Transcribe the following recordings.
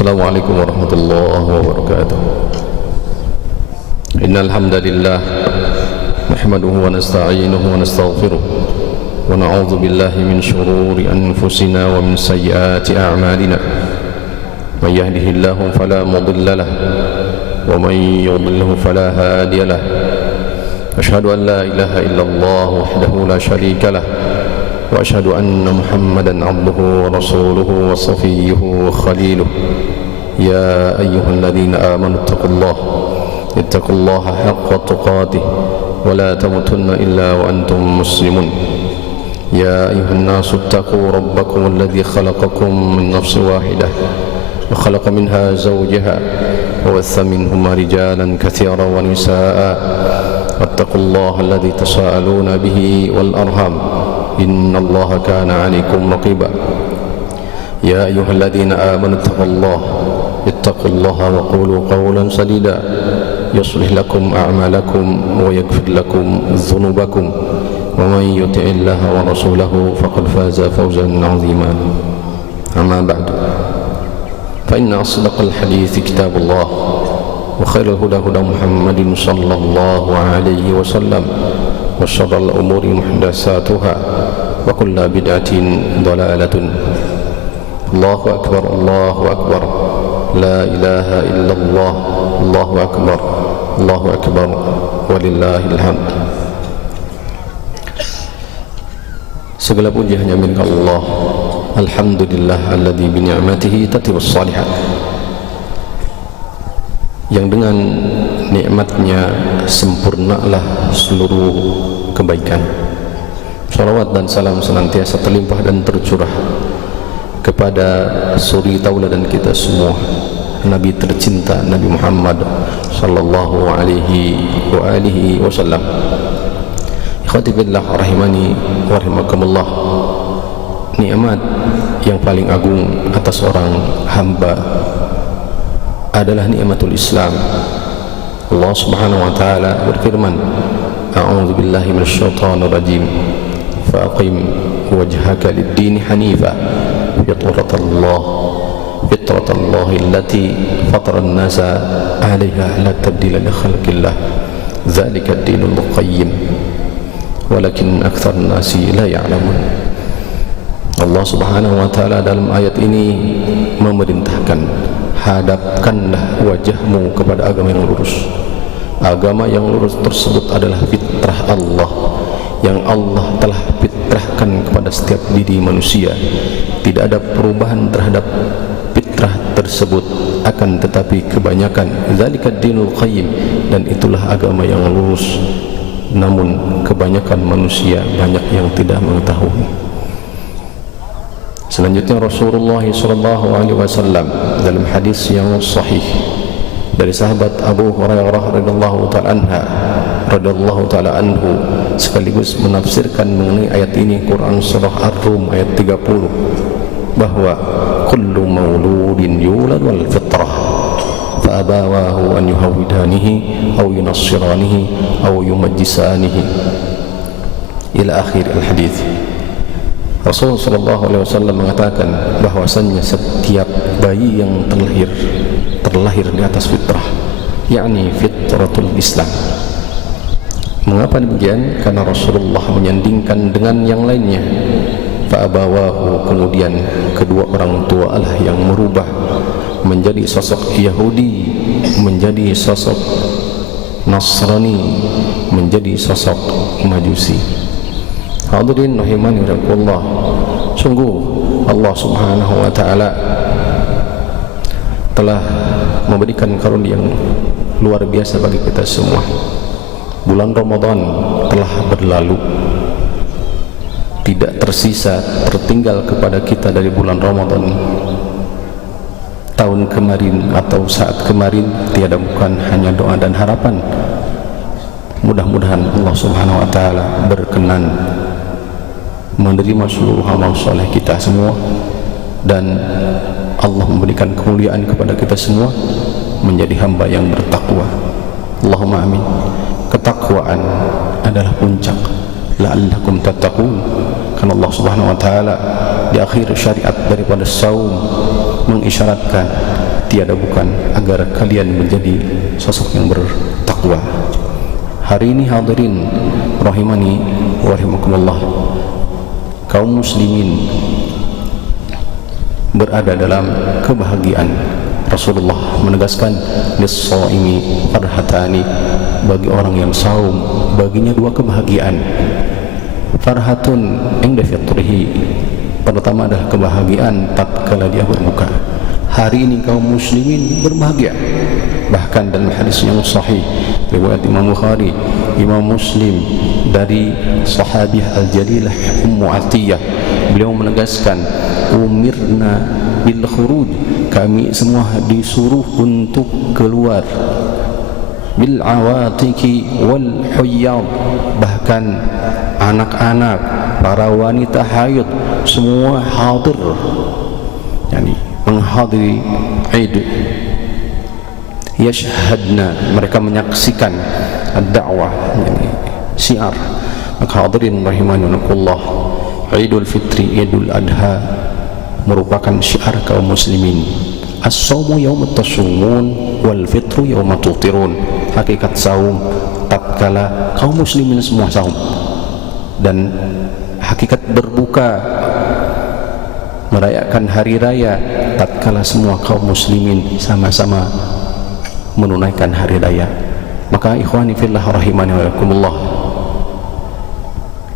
Assalamualaikum warahmatullahi wabarakatuh. Innal hamdalillah nahmaduhu wa nasta'inuhu wa nastaghfiruh wa na'udzu billahi min shururi anfusina wa min sayyiati a'malina. May yahdihillahu fala mudilla lahu wa may yudlilhu fala hadiya lahu. Asyhadu an la ilaha illallah wahdahu la syarika lahu wa asyhadu anna Muhammadan 'abduhu wa rasuluhu wa safiyyuhu wa khaliluh. Ya ayyuhalladzina amanu ittaqullaha haqqa tuqatih wa la tamutunna illa wa antum muslimun. Ya ayyuhan nasu ittaqu rabbakum alladzi khalaqakum min nafsin wahidah wa khalaqa minha zawjaha wa batha minhuma rijalan katsiran wa nisaa'a. Wattaqullaha alladzi tasaaluna bihi wal arham innallaha kana 'alaykum raqiba. Ya ayyuhalladzina amanu ittaqullaha wa qulu qawlan sadida yuslih lakum a'malakum wa yaghfir lakum dhunubakum wa man yuti'illaha wa rasulahu faqad faza fawzan 'azima. Amma ba'du, fa inna asdaqal hadithi kitabullah wa khairal huda huda Muhammadin sallallahu alaihi wasallam wa syarrul umuri muhdatsatuha wa kullu bid'atin dhalalatun. Allahu akbar, Allahu akbar, la ilaha illallah, Allahu akbar, Allahu akbar, walillahil hamd. Segala puji hanya milik Allah. Alhamdulillah alladzi bi ni'matihi tatimmus shalihat. Yang dengan nikmatnya sempurnalah seluruh kebaikan. Salawat dan salam senantiasa terlimpah dan tercurah kepada suri tauladan kita semua, Nabi tercinta Nabi Muhammad sallallahu alaihi wa alihi wasallam. Ikhwati billah rahimani wa rahimakumullah. Nikmat yang paling agung atas seorang hamba adalah nikmatul Islam. Allah Subhanahu wa taala berfirman, a'udzu billahi minasyaitonir rajim. Faqim wajhaka lid-din hanifa fitratallahi allati fatara an-nasa 'alaiha la tabdila li khalqillah dzalika ad-dinul qayyim walakin aktsarun nasi la ya'lamun. Allah Subhanahu wa taala dalam ayat ini memerintahkan, hadapkanlah wajahmu kepada agama yang lurus. Agama yang lurus tersebut adalah fitrah Allah yang Allah telah fitrahkan kepada setiap diri manusia. Tidak ada perubahan terhadap fitrah tersebut, akan tetapi kebanyakan dzalika ad-dinul qayyim, dan itulah agama yang lurus, namun kebanyakan manusia banyak yang tidak mengetahui. Selanjutnya Rasulullah SAW dalam hadis yang sahih dari sahabat Abu Hurairah radhiyallahu ta'ala anhu sekaligus menafsirkan mengenai ayat ini, Quran surah Ar-Rum ayat 30, bahwa kullu mauludin yulad wal fitrah fa abawahu an yuhawidanihi aw yunassiranihi aw yumajjisanihi ila akhir al-hadis. Rasulullah sallallahu alaihi wasallam mengatakan bahwasannya setiap bayi yang terlahir di atas fitrah, yakni fitratul Islam. Mengapa demikian? Karena Rasulullah menyandingkan dengan yang lainnya. Fa'abawahu, kemudian kedua orang tua Allah yang merubah menjadi sosok Yahudi, menjadi sosok Nasrani, menjadi sosok Majusi. Hadirin rahimani rahimakumullah, sungguh Allah Subhanahu wa taala telah memberikan karunia yang luar biasa bagi kita semua. Bulan Ramadan telah berlalu, tidak tersisa tertinggal kepada kita dari bulan Ramadan. Tahun kemarin atau saat kemarin tiada bukan hanya doa dan harapan. Mudah-mudahan Allah Subhanahu wa taala berkenan menerima seluruh amal soleh kita semua, dan Allah memberikan kemuliaan kepada kita semua menjadi hamba yang bertakwa. Allahumma amin. Ketakwaan adalah puncak la'allakum tattaqun, karena Allah Subhanahu wa taala di akhir syariat daripada saum mengisyaratkan tiada bukan agar kalian menjadi sosok yang bertakwa. Hari ini hadirin rahimani wa rahimakumullah, kaum muslimin berada dalam kebahagiaan. Rasulullah menegaskan, lis-shaimi farhatani, bagi orang yang saum baginya dua kebahagiaan. Farhatun inda fitrihi, pertama adalah kebahagiaan tatkala dia berbuka. Hari ini kaum muslimin berbahagia. Bahkan dalam hadis yang sahih riwayat Imam Bukhari, Imam Muslim dari sahabiah al-jalilah Ummu Atiyah, beliau menegaskan, umirna bil khuruj, kami semua disuruh untuk keluar, bil awatiki wal huyyad, bahkan anak-anak, para wanita haid semua hadir, yani menghadiri Id. Yashhadna, mereka menyaksikan ad-da'wah, yani syiar. Maka hadirin rahimanullah, Idul Fitri, Idul Adha merupakan syiar kaum muslimin. As-sawmu yawma tasumun wal fitru yawma tutirun. Hakikat saum tatkala kaum muslimin semua saum, dan hakikat berbuka merayakan hari raya tatkala semua kaum muslimin sama-sama menunaikan hari raya. Maka ikhwani fillah rahimani wa rahimakumullah,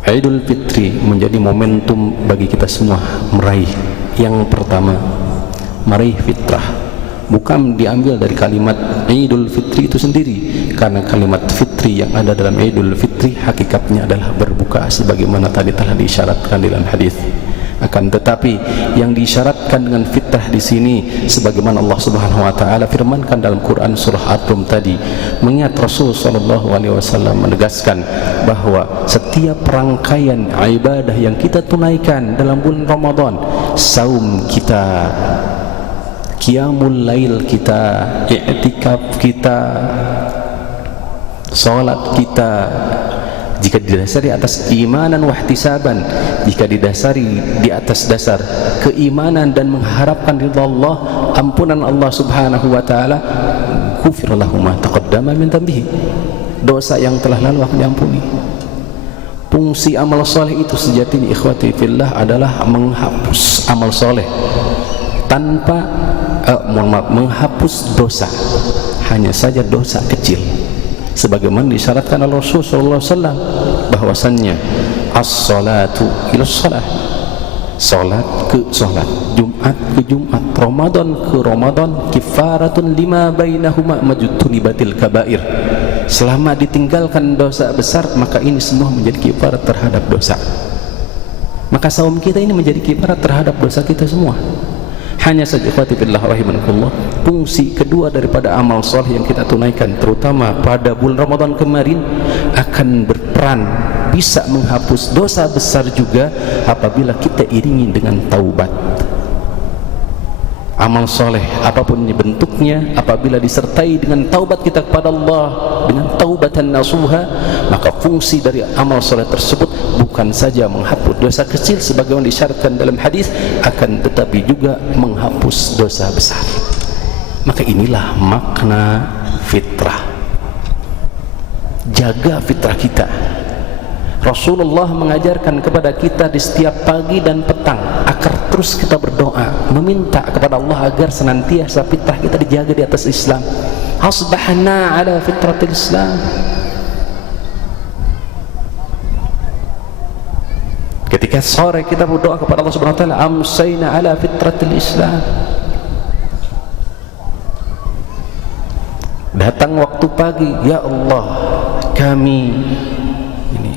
Idul Fitri menjadi momentum bagi kita semua meraih, yang pertama meraih fitrah. Bukan diambil dari kalimat Idul Fitri itu sendiri, karena kalimat fitri yang ada dalam Idul Fitri hakikatnya adalah berbuka sebagaimana tadi telah diisyaratkan dalam hadis. Akan tetapi yang diisyaratkan dengan fitrah di sini, sebagaimana Allah Subhanahu wa taala firmankan dalam Quran surah At-Rum tadi, mengingat Rasul sallallahu alaihi wasallam menegaskan bahwa setiap rangkaian ibadah yang kita tunaikan dalam bulan Ramadan, saum kita, qiyamul lail kita, i'tikaf kita, salat kita, jika didasari atas imanan wahtisaban, jika didasari di atas dasar keimanan dan mengharapkan ridha Allah, ampunan Allah Subhanahu wa taala, ghufira lahu ma taqaddama min dhanbihi, dosa yang telah lalu akan diampuni. Fungsi amal soleh itu sejatinya ikhwati fillah adalah menghapus amal soleh tanpa menghapus dosa, hanya saja dosa kecil, sebagaimana disyaratkan oleh Rasulullah SAW bahwasannya as-salatu ila salah, salat ke salat, Jumat ke Jumat, Ramadan ke Ramadan, kifaratun lima bainahuma majtunibatil kabair. Selama ditinggalkan dosa besar, maka ini semua menjadi kifarat terhadap dosa. Maka saum kita ini menjadi kifarat terhadap dosa kita semua. Hanya saja ikhwati fillah rahimakumullah, fungsi kedua daripada amal soleh yang kita tunaikan terutama pada bulan Ramadan kemarin akan berperan bisa menghapus dosa besar juga apabila kita iringi dengan taubat. Amal soleh apapun bentuknya, apabila disertai dengan taubat kita kepada Allah, dengan taubatan nasuha, maka fungsi dari amal soleh tersebut bukan saja menghapus dosa kecil sebagaimana disyaratkan dalam hadis, akan tetapi juga menghapus dosa besar. Maka inilah makna fitrah. Jaga fitrah kita. Rasulullah mengajarkan kepada kita di setiap pagi dan petang agar terus kita berdoa meminta kepada Allah agar senantiasa fitrah kita dijaga di atas Islam. Asbahna ala fitratil Islam. Ketika sore kita berdoa kepada Allah Subhanahu wa taala, amsayna ala fitratil Islam. Datang waktu pagi, ya Allah, kami ini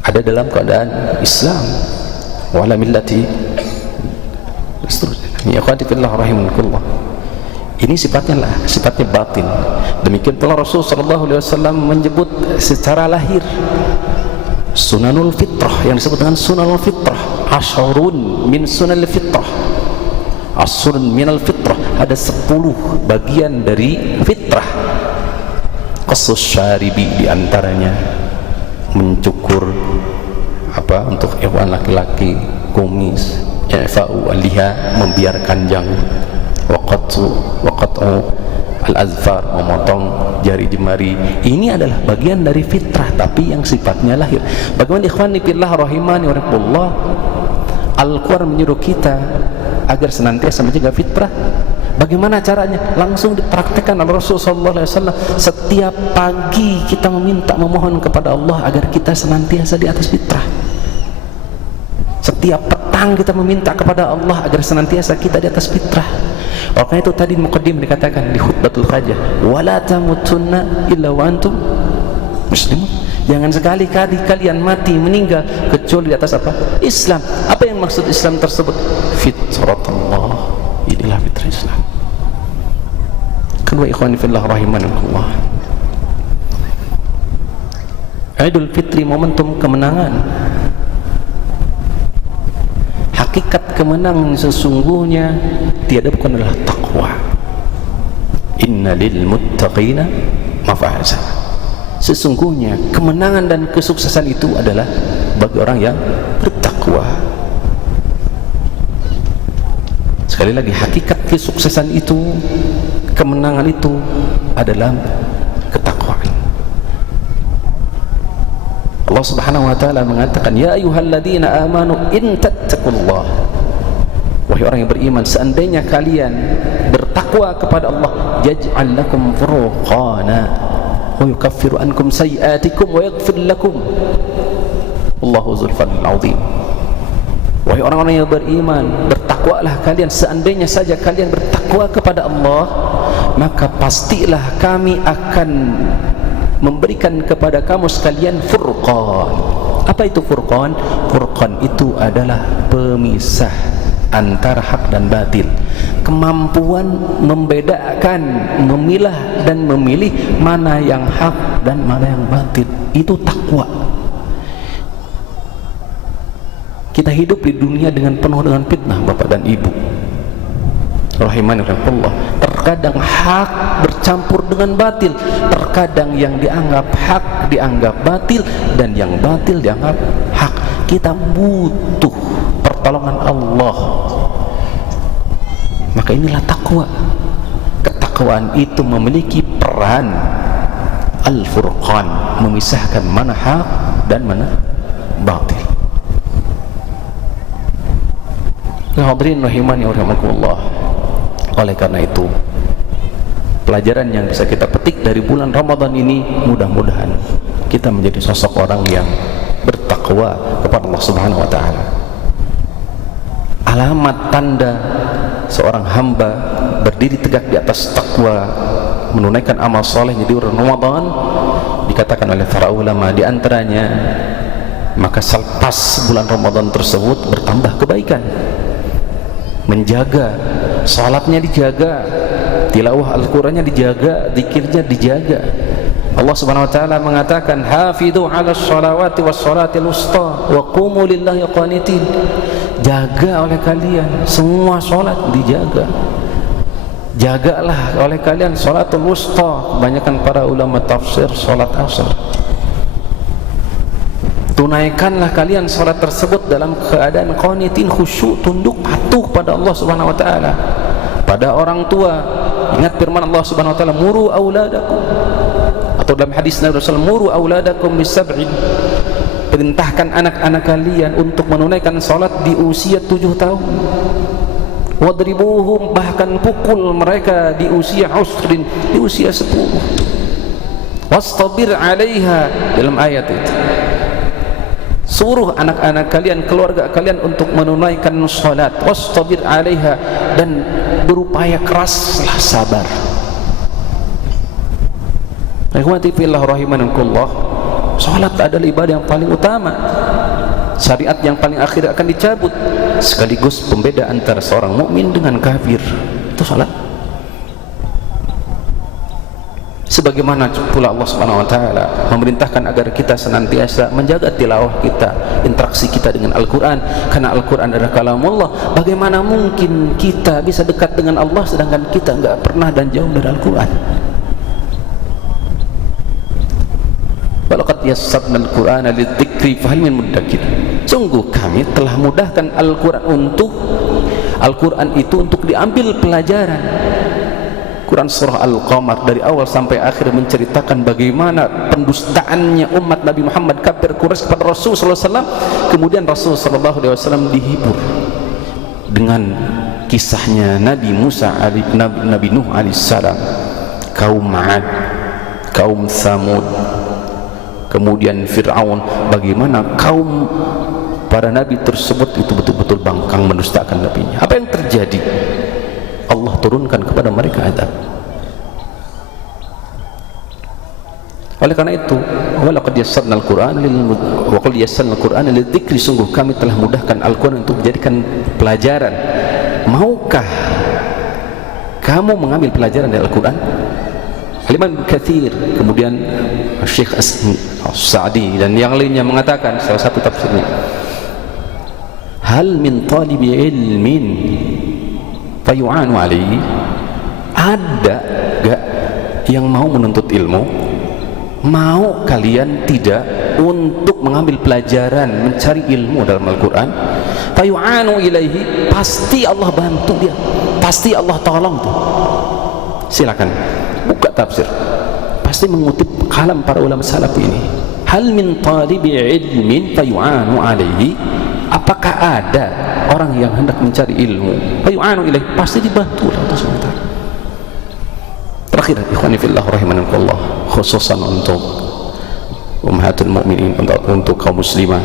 ada dalam keadaan Islam wala millati ya khatibillah rahimakumullah. Ini sifatnya batin. Demikian pula Rasul sallallahu alaihi wasallam menyebut secara lahir sunanul fitrah, yang disebut dengan sunanul fitrah, asyarun min sunanil fitrah. As-sunan minal fitrah, ada 10 bagian dari fitrah. Qasus syaribi diantaranya mencukur untuk hewan laki-laki, kumis, i'fa'u al-liha, membiarkan janggut, waqat'u al-azfar, memotong jari jemari. Ini adalah bagian dari fitrah, tapi yang sifatnya lahir. Bagaimana ikhwani fillah rahimani wa rahimakumullah, Al-Quran menyuruh kita agar senantiasa menjaga fitrah. Bagaimana caranya? Langsung dipraktikkan oleh Rasulullah SAW. Setiap pagi kita memohon kepada Allah agar kita senantiasa di atas fitrah. Setiap petang kita meminta kepada Allah agar senantiasa kita di atas fitrah. Oleh itu tadi muqaddim dikatakan di khutbatul hajah, wala tamutunna illa wa antum muslimun. Jangan sekali-kali kalian mati meninggal kecuali di atas apa? Islam. Apa yang maksud Islam tersebut? Fitratullah. Inilah fitrah Islam. Kedua ikhwani fillah rahimakumullah, Idul Fitri momentum kemenangan. Hakikat kemenangan sesungguhnya tiada bukan adalah takwa. Inna lil muttaqina mafaza. Sesungguhnya kemenangan dan kesuksesan itu adalah bagi orang yang bertakwa. Sekali lagi, hakikat kesuksesan itu, kemenangan itu adalah ketakwaan. Allah Subhanahu wa taala mengatakan, ya ayyuhalladzina amanu in tattaqullah, wahai orang yang beriman, seandainya kalian bertakwa kepada Allah, yaj'al lakum furqana wa yukaffiru ankum sayiatikum wa yaghfir lakum wallahu dzul fadlil azim. Wahai orang-orang yang beriman, bertakwalah kalian, seandainya saja kalian bertakwa kepada Allah, maka pastilah kami akan memberikan kepada kamu sekalian furqan. Apa itu furqan? Furqan itu adalah pemisah antara hak dan batil. Kemampuan membedakan, memilah dan memilih mana yang hak dan mana yang batil. Itu takwa. Kita hidup di dunia dengan penuh dengan fitnah, Bapak dan Ibu rahimani rahimakumullah. Terkadang hak bercampur dengan batil, terkadang yang dianggap hak dianggap batil, dan yang batil dianggap hak. Kita butuh pertolongan Allah. Maka inilah takwa. Ketakwaan itu memiliki peran al-furqan, memisahkan mana hak dan mana batil. Hadirin rahimani wa rahimakumullah. Oleh karena itu, pelajaran yang bisa kita petik dari bulan Ramadan ini, mudah-mudahan kita menjadi sosok orang yang bertakwa kepada Allah Subhanahu wa taala. Alamat tanda seorang hamba berdiri tegak di atas takwa, menunaikan amal soleh di bulan Ramadan, dikatakan oleh para ulama, di antaranya maka selepas bulan Ramadan tersebut bertambah kebaikan. Menjaga salatnya, dijaga tilawah Al-Qur'annya, dijaga zikirnya, dijaga. Allah Subhanahu wa taala mengatakan, hafidhu 'alas shalawati was shalatil wusta wa qumu lillahi qanitin. Jaga oleh kalian semua salat, dijaga. Jagalah oleh kalian shalatul wusta. Kebanyakan para ulama tafsir salat asar. Tunaikanlah kalian salat tersebut dalam keadaan qanitin, khusyuk, tunduk, patuh pada Allah Subhanahu wa taala. Pada orang tua, ingat firman Allah Subhanahu wa taala, muru auladakum, atau dalam hadis Nabi sallallahu alaihi wasallam, muru auladakum bisab'in, perintahkan anak-anak kalian untuk menunaikan salat di usia 7 tahun. Wadribuhum, bahkan pukul mereka di usia usrin, di usia 10. Wastabir 'alaiha, dalam ayat itu suruh anak-anak kalian, keluarga kalian untuk menunaikan salat. Wastabir 'alaiha, dan berupaya keraslah, sabar. Ikhwati fillah rahimakumullah, salat adalah ibadah yang paling utama, syariat yang paling akhir akan dicabut, sekaligus pembeda antara seorang mukmin dengan kafir. Itu salat. Sebagaimana pula Allah Subhanahu wa taala memerintahkan agar kita senantiasa menjaga tilawah kita, interaksi kita dengan Al-Qur'an, karena Al-Qur'an adalah kalamullah. Bagaimana mungkin kita bisa dekat dengan Allah sedangkan kita enggak pernah dan jauh dari Al-Qur'an? Walaqad yassarna al-Qur'ana lidzikri fahal min muddakir. Sungguh kami telah mudahkan Al-Qur'an untuk Al-Quran itu untuk diambil pelajaran. Quran surah Al-Qamar dari awal sampai akhir menceritakan bagaimana pendustaannya umat Nabi Muhammad kafir Quraisy kepada Rasul sallallahu alaihi wasallam. Kemudian Rasul sallallahu alaihi wasallam dihibur dengan kisahnya Nabi Musa, Nabi Nuh alaihissalam, kaum Ad, kaum Thamud, kemudian Fir'aun, bagaimana kaum para nabi tersebut itu betul-betul bangkang mendustakan nabinya. Apa yang terjadi? Allah turunkan kepada mereka azab. Oleh karena itu, walaqad yassarna al-Qur'ana lidzikri, sungguh kami telah mudahkan Al-Quran untuk dijadikan pelajaran. Maukah kamu mengambil pelajaran dari Al-Quran? Al-Imam Katsir, kemudian Syekh As-Sa'di dan yang lainnya mengatakan, salah satu tafsirnya, hal min talibi ilmin fayu'anu alaihi, ada gak yang mau menuntut ilmu, mau kalian tidak untuk mengambil pelajaran, mencari ilmu dalam Al-Quran, fayu'anu ilaihi, pasti Allah bantu dia, pasti Allah tolong tuh. Silakan buka tafsir, pasti mengutip kalam para ulama salaf ini. Hal min talibi ilmin fayu'anu alaihi, apakah ada orang yang hendak mencari ilmu, fayu'anu ilaihi, pasti dibantu oleh Allah SWT. Terakhir, ikhwani fillah rahimanallah, khususan untuk ummahatul mukminin, untuk kaum muslimah,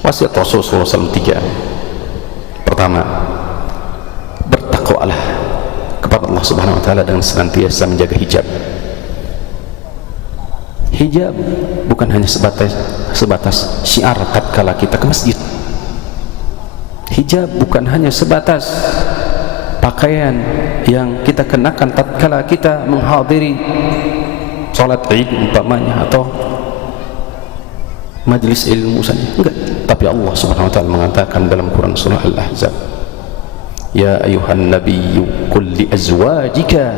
wasiat Rasulullah SAW 3. Pertama, bertakwalah kepada Allah Subhanahu wa taala dengan senantiasa menjaga hijab. Hijab bukan hanya sebatas syiar tatkala kita ke masjid. Hijab bukan hanya sebatas pakaian yang kita kenakan tatkala kita menghadiri salat Id umpamanya atau majlis ilmu saja, enggak. Tapi Allah Subhanahu wa taala mengatakan dalam Quran surah Al-Ahzab, ya ayuhan nabiyyu qul li azwajika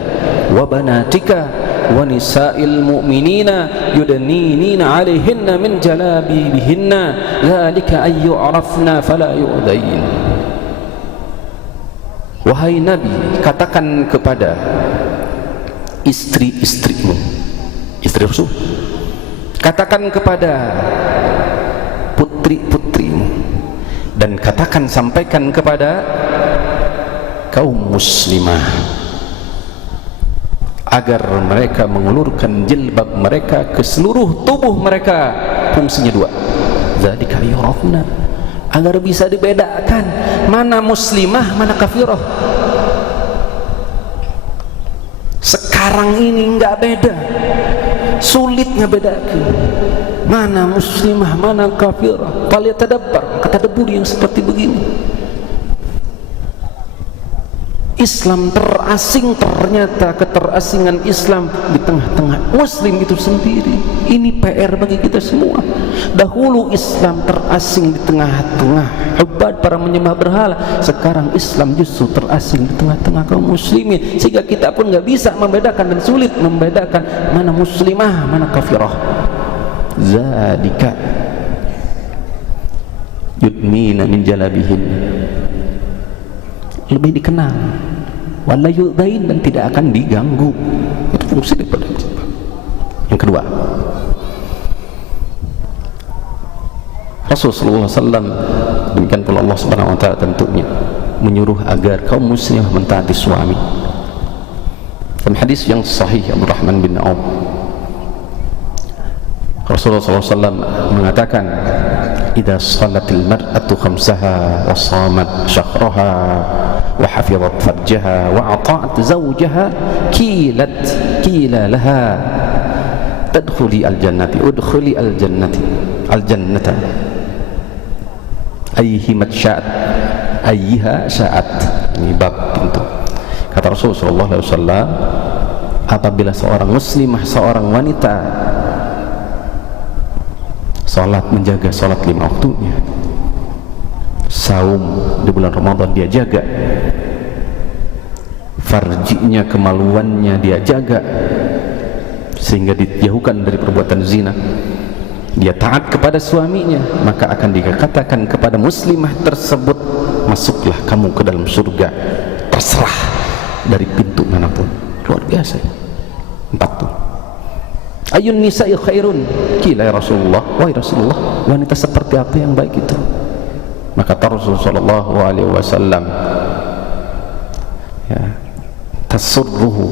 wa banatika wa nisa'il mu'minina yudninina 'alaihinna min jalabibihinna dzalika ay yu'rafna fala yu'dain. Wahai Nabi, katakan kepada istri-istrimu, istri Rasul, katakan kepada putri-putrimu, dan katakan, sampaikan kepada kaum muslimah agar mereka mengulurkan jilbab mereka ke seluruh tubuh mereka. Fungsinya 2, dzalika yurafna, agar bisa dibedakan mana muslimah, mana kafirah. Sekarang ini nggak beda, sulit ngebedakan mana muslimah, mana kafirah. Falyatadabbar, kata deburi yang seperti begini. Islam terasing, ternyata keterasingan Islam di tengah-tengah muslim itu sendiri. Ini PR bagi kita semua. Dahulu Islam terasing di tengah-tengah ubad, para menyembah berhala. Sekarang Islam justru terasing di tengah-tengah kaum muslimin, sehingga kita pun nggak bisa membedakan dan sulit membedakan mana muslimah, mana kafirah. Zalika yudnina min jalabihin, lebih dikenal, wala yudain, dan tidak akan diganggu. Itu fungsi daripada jilbab. Yang kedua, Rasulullah SAW, demikian pula Allah Subhanahu wa taala tentunya menyuruh agar kaum muslimah mentaati suami. Dalam hadis yang sahih Abdurrahman bin Auf, Rasulullah SAW mengatakan, idza salatil mar'atu khamsaha wa shamat syahraha wa hafizat farjaha wa ata'at zawjaha qila laha tadkhuli al-jannati udkhuli al-jannata ayyihimat sya'at ayyiha sya'at. Ini bab pintu. Kata Rasulullah SAW, apabila seorang muslimah, seorang wanita salat, menjaga salat 5 waktunya, saum di bulan Ramadan dia jaga, farjinya, kemaluannya dia jaga sehingga dijauhkan dari perbuatan zina, dia taat kepada suaminya, maka akan dikatakan kepada muslimah tersebut masuklah kamu ke dalam surga, terserah dari pintu manapun. Luar biasa ya. 4 tuh. Ayun nisa'i khairun, qila ya Rasulullah, wahai Rasulullah, wanita seperti apa yang baik itu? Maka Rasulullah sallallahu alaihi wasallam, ya, tasurruhu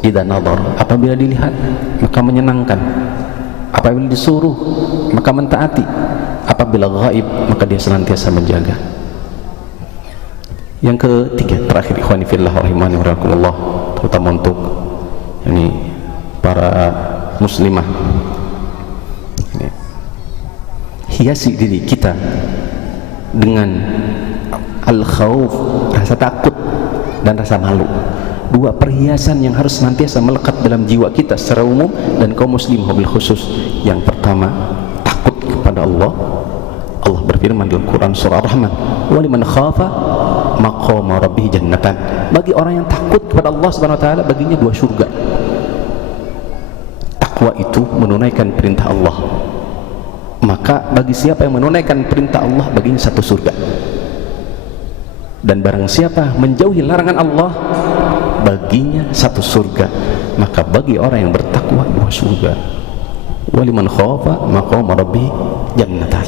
idza nadhar, apabila dilihat maka menyenangkan, apabila disuruh maka mentaati, apabila gaib maka dia senantiasa menjaga. Yang ketiga, terakhir, ikhwani fillah rahimani wa rahimakumullah, terutama untuk ini para muslimah, ini, hiasi diri kita dengan al-khauf, rasa takut dan rasa malu. 2 perhiasan yang harus senantiasa melekat dalam jiwa kita secara umum dan kaum muslim wabil khusus. Yang pertama, takut kepada Allah. Allah berfirman dalam Quran surah Ar-Rahman, waliman khafa maqama rabbih jannatan, bagi orang yang takut kepada Allah Subhanahu wa taala baginya 2 surga. Takwa itu menunaikan perintah Allah, maka bagi siapa yang menunaikan perintah Allah baginya 1 surga. Dan barang siapa menjauhi larangan Allah baginya 1 surga. Maka bagi orang yang bertakwa 2 surga. Waliman khafa maqama rabbih jannatan.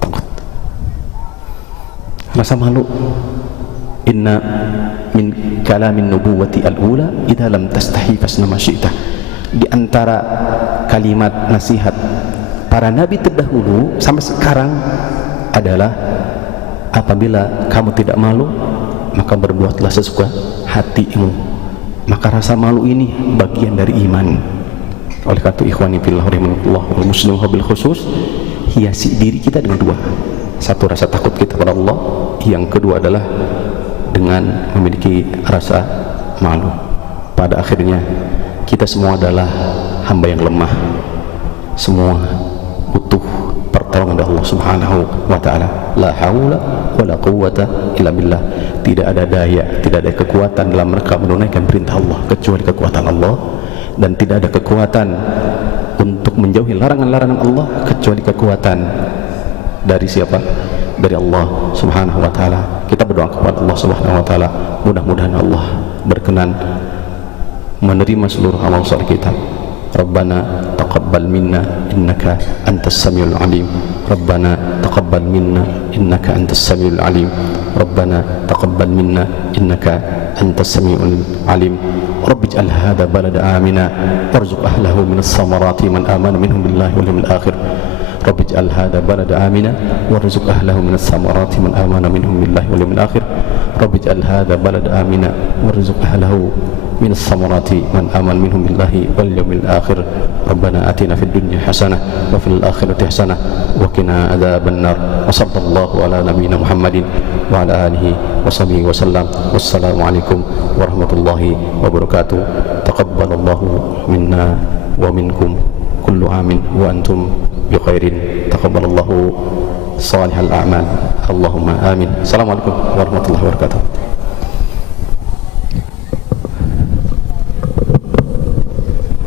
Takut, rasa malu. Inna min kalamin nubuwati al-ula idza lam tastahi fasna ma syi'ta. Di antara kalimat nasihat para nabi terdahulu sampai sekarang adalah, apabila kamu tidak malu maka berbuatlah sesuka hatimu. Maka rasa malu ini bagian dari iman. Oleh karena itu, ikhwani fillah rahimakumullah wal muslim wabil khusus, hiasi diri kita dengan 2. 1, rasa takut kita kepada Allah. Yang kedua adalah dengan memiliki rasa malu. Pada akhirnya kita semua adalah hamba yang lemah, semua butuh pertolongan dari Allah Subhanahu wa taala. La haula wala quwwata illa billah. Tidak ada daya, tidak ada kekuatan dalam mereka menunaikan perintah Allah kecuali kekuatan Allah, dan tidak ada kekuatan untuk menjauhi larangan-larangan Allah kecuali kekuatan dari siapa? Dari Allah Subhanahu wa taala. Kita berdoa kepada Allah Subhanahu wa taala, mudah-mudahan Allah berkenan menerima seluruh amal saleh kita. Rabbana taqabbal minna innaka antas samiul alim. Rabbana taqabbal minna innaka antas samiul alim. Rabbana taqabbal minna innaka antas samiul alim. Rabbi ij'al hadha balada amina warzuq ahlahu minas samarati man amana minhum billahi wal yawmil akhir. Rabbi ij'al hadha balada amina warzuq ahlahu minas samarati man amana minhum billahi wal yawmil akhir. Rabbi ij'al hadha balada amina warzuq ahlahu من الثمرات من آمن منهم بالله واليوم الآخر. ربنا آتنا في الدنيا حسنة وفي الآخرة حسنة وقنا عذاب النار. وصلى الله على نبينا محمد وعلى آله وصحبه وسلم. والسلام عليكم ورحمة الله وبركاته. تقبل الله منا ومنكم كل عام وأنتم بخير. تقبل الله صالح الأعمال. اللهم آمين. السلام عليكم ورحمة الله وبركاته.